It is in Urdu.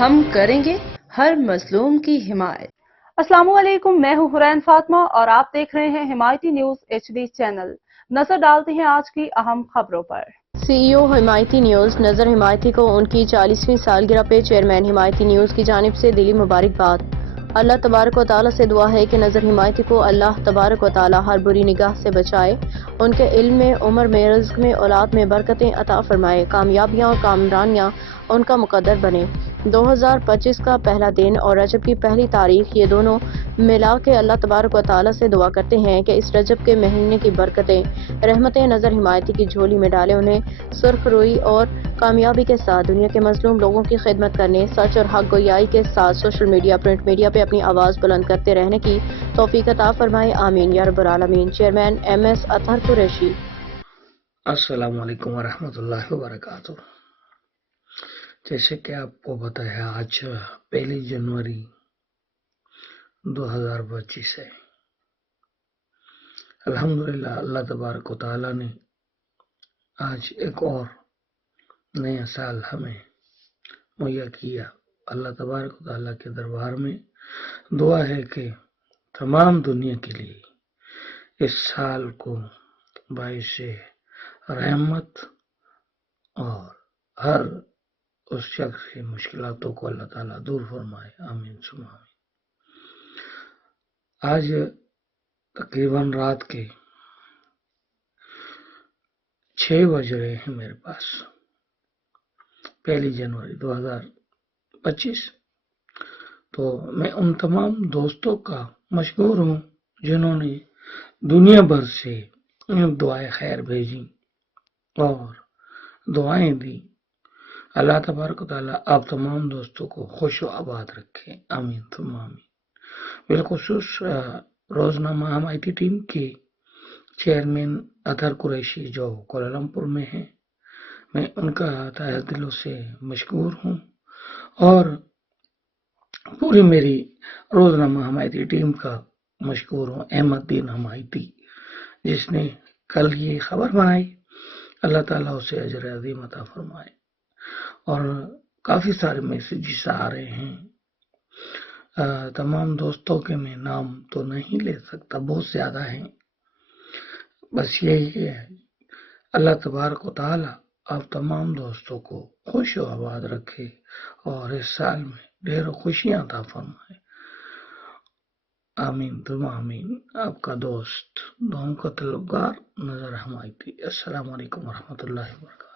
ہم کریں گے ہر مظلوم کی حمایت۔ السلام علیکم، میں ہوں حرین فاطمہ اور آپ دیکھ رہے ہیں حمایتی نیوز HD چینل۔ نظر ڈالتے ہیں آج کی اہم خبروں پر۔ سی ای او حمایتی نیوز نظر حمایتی کو ان کی 40ویں سالگرہ پہ چیئرمین حمایتی نیوز کی جانب سے دلی مبارکباد۔ اللہ تبارک و تعالیٰ سے دعا ہے کہ نظر حمایتی کو اللہ تبارک و تعالیٰ ہر بری نگاہ سے بچائے، ان کے علم میں، عمر میں، رزق میں، اولاد میں برکتیں عطا فرمائے، کامیابیاں اور کامرانیاں ان کا مقدر بنے۔ 2025 کا پہلا دن اور رجب کی پہلی تاریخ، یہ دونوں ملا کے اللہ تبارک و تعالیٰ سے دعا کرتے ہیں کہ اس رجب کے مہینے کی برکتیں، رحمتیں نظر حمایتی کی جھولی میں ڈالے، انہیں سرخ روئی اور کامیابی کے ساتھ دنیا کے مظلوم لوگوں کی خدمت کرنے، سچ اور حق گویائی کے ساتھ سوشل میڈیا، پرنٹ میڈیا پہ اپنی آواز بلند کرتے رہنے کی توفیق عطا فرمائے، آمین یا رب العالمین۔ چیئرمین MS اطہر قریشی۔ السلام علیکم ورحمۃ اللہ وبرکاتہ۔ جیسے کہ آپ کو پتہ ہے آج 1 جنوری 2025 ہے۔ الحمدللہ اللہ تبارک و تعالیٰ نے آج ایک اور نیا سال ہمیں مہیا کیا۔ اللہ تبارک و تعالیٰ کے دربار میں دعا ہے کہ تمام دنیا کے لیے اس سال کو باعث رحمت اور ہر اس شخص کی مشکلاتوں کو اللہ تعالیٰ دور فرمائے، آمین ثم آمین۔ آج تقریباً رات کے 6 بج رہے ہیں میرے پاس، 1 جنوری 2025۔ تو میں ان تمام دوستوں کا مشکور ہوں جنہوں نے دنیا بھر سے دعائیں خیر بھیجی اور دعائیں دی۔ اللہ تبارک و تعالیٰ آپ تمام دوستوں کو خوش و آباد رکھے، آمین ثم آمین۔ بالخصوص روزنامہ حمایتی ٹیم کے چیئرمین اطہر قریشی جو کوالالمپور میں ہیں، میں ان کا تہہ دلوں سے مشکور ہوں، اور پوری میری روزنامہ حمایتی ٹیم کا مشکور ہوں، احمد دین حمایتی، جس نے کل یہ خبر بنائی۔ اللہ تعالیٰ اسے اجر عظیم عطا فرمائے۔ اور کافی سارے میسیجز آ رہے ہیں، تمام دوستوں کے میں نام تو نہیں لے سکتا، بہت زیادہ ہیں۔ بس یہی ہے، اللہ تبارک و تعالیٰ آپ تمام دوستوں کو خوش و آباد رکھے اور اس سال میں ڈھیر خوشیاں عطا فرمائے، آمین ثم آمین۔ آپ کا دوست، دعاؤں کا طلبگار، نظر حمایتی۔ السلام علیکم ورحمۃ اللہ وبرکاتہ۔